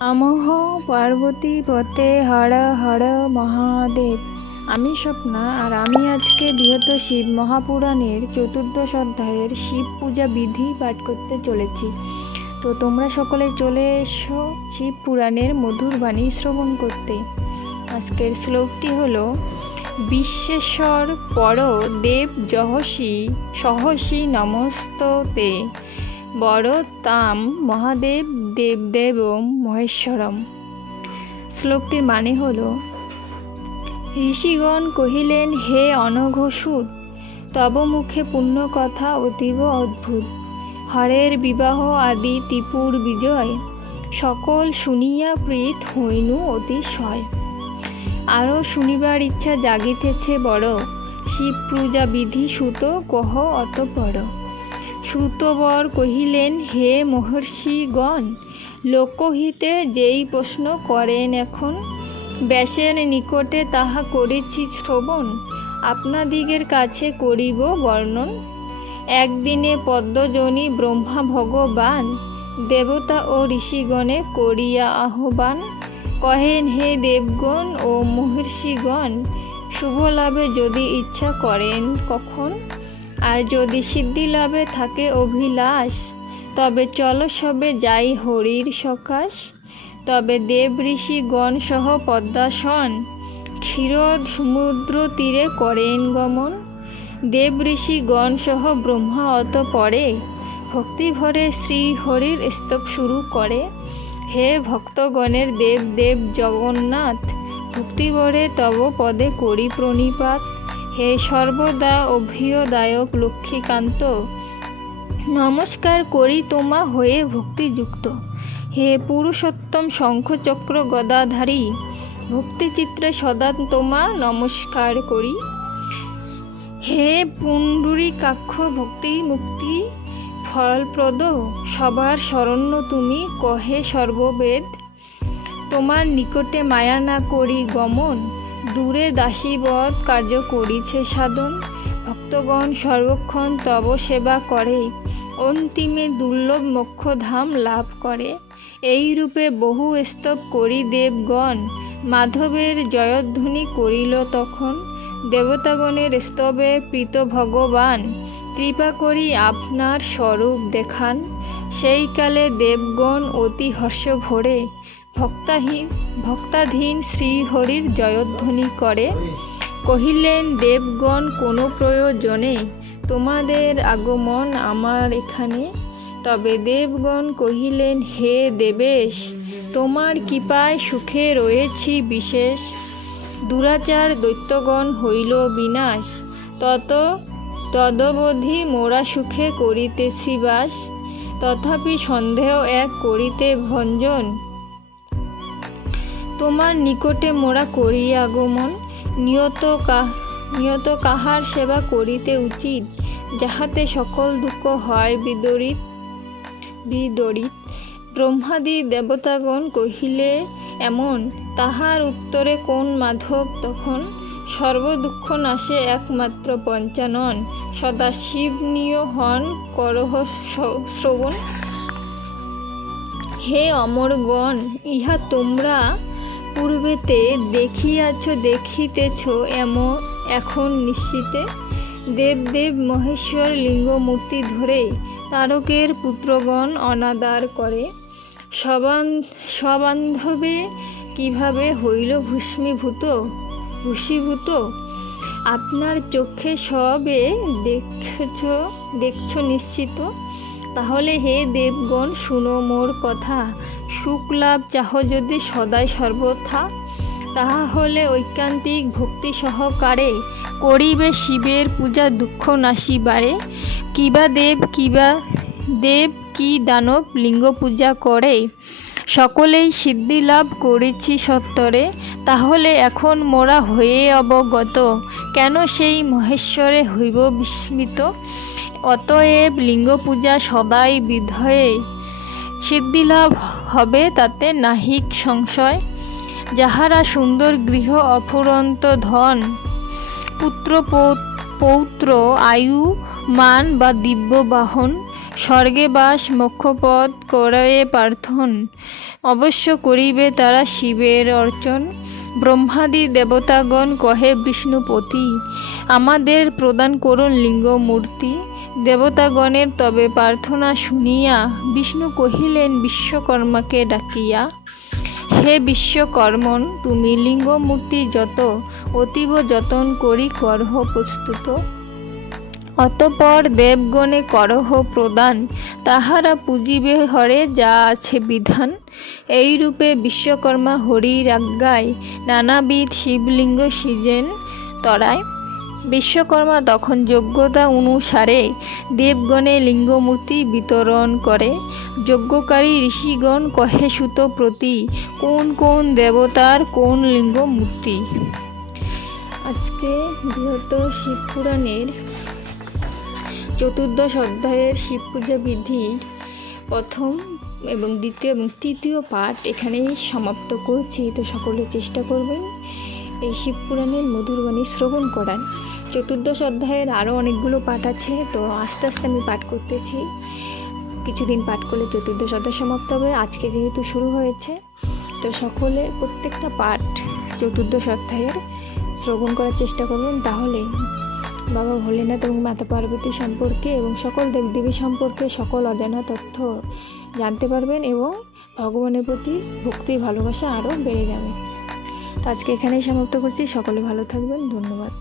আমহ পার্বতী পতে হর হর মহাদেব। আমি স্বপ্না, আর আমি আজকে বৃহৎ শিব মহাপুরাণের ৪র্দশ অধ্যায়ের শিব পূজা বিধি পাঠ করতে চলেছি। তো তোমরা সকলে চলে এসো শিব পুরাণের মধুর বাণী শ্রবণ করতে। আজকের শ্লোকটি হলো: বিশ্বেশ্বর পর দেব জহসি সহসি নমস্ততে বড় তাম মহাদেব দেবদেবম মহেশ্বরম। শ্লোকটির মানে হলো: ঋষিগণ কহিলেন, হে অনঘসূত, তব মুখে পুণ্য কথা অতীব অদ্ভুত। হরের বিবাহ আদি ত্রিপুর বিজয়, সকল শুনিয়া প্রীত হইনু অতিশয়। আরও শুনিবার ইচ্ছা জাগিতেছে বড়, শিব পূজা বিধি সুত কহ অতঃপর। সুতবর কহিলেন, হে মহর্ষিগণ, লোকহিতে যেই প্রশ্ন করেন এখন, ব্যাসের নিকটে তাহা করেছি শ্রবণ, আপনাদিগের কাছে করিব বর্ণন। একদিনে পদ্মজনী ব্রহ্মা ভগবান, দেবতা ও ঋষিগণে করিয়া আহ্বান। কহেন, হে দেবগণ ও মহর্ষিগণ, শুভ লাভে যদি ইচ্ছা করেন কখন, আর যদি সিদ্ধি লাভে থাকে অভিলাষ, তবে চলো সবে যাই হরির সকাশ। তবে দেব ঋষিগণ সহ পদ্মাসন, ক্ষীরোদ সমুদ্র তীরে করেন গমন। দেব ঋষিগণ সহ ব্রহ্মা অতঃপরে, ভক্তি ভরে শ্রী হরির স্তব শুরু করে। হে ভক্তগণের দেব দেব জগন্নাথ, ভক্তিভরে তব পদে করি প্রণিপাত। হে সর্বদা অভ্যদায়ক লক্ষ্মীকান্ত, নমস্কার করি তোমা হয়ে ভক্তিযুক্ত। হে পুরুষোত্তম শঙ্খচক্র গদাধারী, ভক্তিচিত্রে সদা তোমা নমস্কার করি। হে পুণ্ডরীকাক্ষ ভক্তি মুক্তি ফলপ্রদ, সবার শরণ্য তুমি কহে সর্ববেদ। তোমার নিকটে মায়া না করি গমন, দূরে দাসীবৎ কার্য করিছে সাধন। ভক্তগণ সর্বক্ষণ তব সেবা করে, অন্তিমে দুর্লভ মোক্ষধাম লাভ করে। এই রূপে বহু স্তব করি দেবগণ, মাধবের জয়ধ্বনি করিল তখন। দেবতাগণের স্তবে প্রীত ভগবান, কৃপা করি আপনার স্বরূপ দেখান। সেই কালে দেবগণ অতি হর্ষ ভরে, ভক্তাধীন শ্রীহরির জয়ধ্বনি করে। কহিলেন দেবগণ, কোনো প্রয়োজনে তোমাদের আগমন আমার এখানে। তবে দেবগণ কহিলেন, হে দেবেশ, তোমার কৃপায় সুখে রয়েছি বিশেষ। দুরাচার দৈত্যগণ হইল বিনাশ, তদবধি মোরা সুখে করিতেছি বাস। তথাপি সন্দেহ এক করিতে ভঞ্জন, তোমার নিকটে মোরা করি আগমন। নিয়ত কাহার সেবা করিতে উচিত, যাহাতে সকল দুঃখ হয় বিদরিত। ব্রহ্মাদি দেবতাগণ কহিলে এমন, তাহার উত্তরে কোন মাধব তখন। সর্বদুঃখ নাশে একমাত্র পঞ্চানন, সদা শিব নিয় হন করহ শ্রবণ। হে অমরগণ, ইহা তোমরা পূর্বেতে দেখিয়াছ দেখিতেছ এখন নিশ্চিতে। দেবদেব মহেশ্বর লিঙ্গমূর্তি ধরে, তারকের পুত্রগণ অনাদার করে। সবান্ধবে কিভাবে হইল ভূষীভূত, আপনার চোখে সবে দেখছ নিশ্চিত। তাহলে হে দেবগণ, শুনো মোর কথা, সুখ লাভ চাহ যদি সদাই সর্বথা, তাহা হলে ঐকান্তিক ভক্তি সহকারে করিবে শিবের পূজা দুঃখ নাশিবারে। কিবা দেব কি দানব লিঙ্গ পূজা করে, সকলেই সিদ্ধি লাভ করেছি সত্তরে। তাহলে এখন মোরা হয়ে অবগত, কেন সেই মহেশ্বরে হইব বিস্মিত। অতএব লিঙ্গ পূজা সদাই বিধয়ে, সিদ্ধিলাভ হবে তাতে নাহিক সংশয়। যাহারা সুন্দর গৃহ অফুরন্ত ধন, পুত্র পৌত্র আয়ু মান বা দিব্য বাহন, স্বর্গে বাস মোক্ষপদ করে প্রার্থন। অবশ্য করিবে তারা শিবের অর্চন। ব্রহ্মাদি দেবতাগণ কহে বিষ্ণুপতি, আমাদের প্রদান করুন লিঙ্গ মূর্তি। দেবতাগণের তবে প্রার্থনা শুনিয়া বিষ্ণু কহিলেন বিশ্বকর্মাকে ডাকিয়া, হে বিশ্বকর্মণ, তুমি লিঙ্গ মূর্তি যত অতীব যতন করি করহ প্রস্তুত। অতঃপর দেবগণে করহ প্রদান, তাহারা পূজিবে হরে যা আছে বিধান। এইরূপে বিশ্বকর্মা হরির আজ্ঞায় নানাবিধ শিবলিঙ্গ সৃজেন তরায়। বিশ্বকর্মা তখন যোগ্যতা অনুসারে দেবগণে লিঙ্গমূর্তি বিতরণ করে। যজ্ঞকারী ঋষিগণ কহে সুত প্রতি, কোন কোন দেবতার কোন লিঙ্গ মূর্তি। আজকে বৃহত্তর শিব পুরাণের চতুর্দশ অধ্যায়ের শিব পূজা বিধির প্রথম এবং দ্বিতীয় এবং তৃতীয় পাঠ এখানেই সমাপ্ত করছি। তো সকলে চেষ্টা করবেন এই শিব পুরাণের মধুর বাণী শ্রবণ করার। চতুর্দশ অধ্যায়ের আরও অনেকগুলো পাঠ আছে, তো আস্তে আস্তে আমি পাঠ করতেছি। কিছুদিন পাঠ করলে চতুর্দশ অধ্যায় সমাপ্ত হবে। আজকে যেহেতু শুরু হয়েছে, তো সকলে প্রত্যেকটা পাঠ চতুর্দশ অধ্যায়ের শ্রবণ করার চেষ্টা করবেন। তাহলে বাবা ভোলেনাথ এবং মাতা পার্বতী সম্পর্কে এবং সকল দেবদেবী সম্পর্কে সকল অজানা তথ্য জানতে পারবেন এবং ভগবানের প্রতি ভক্তি ভালোবাসা আরও বেড়ে যাবে। তো আজকে এখানেই সমাপ্ত করছি। সকলে ভালো থাকবেন। ধন্যবাদ।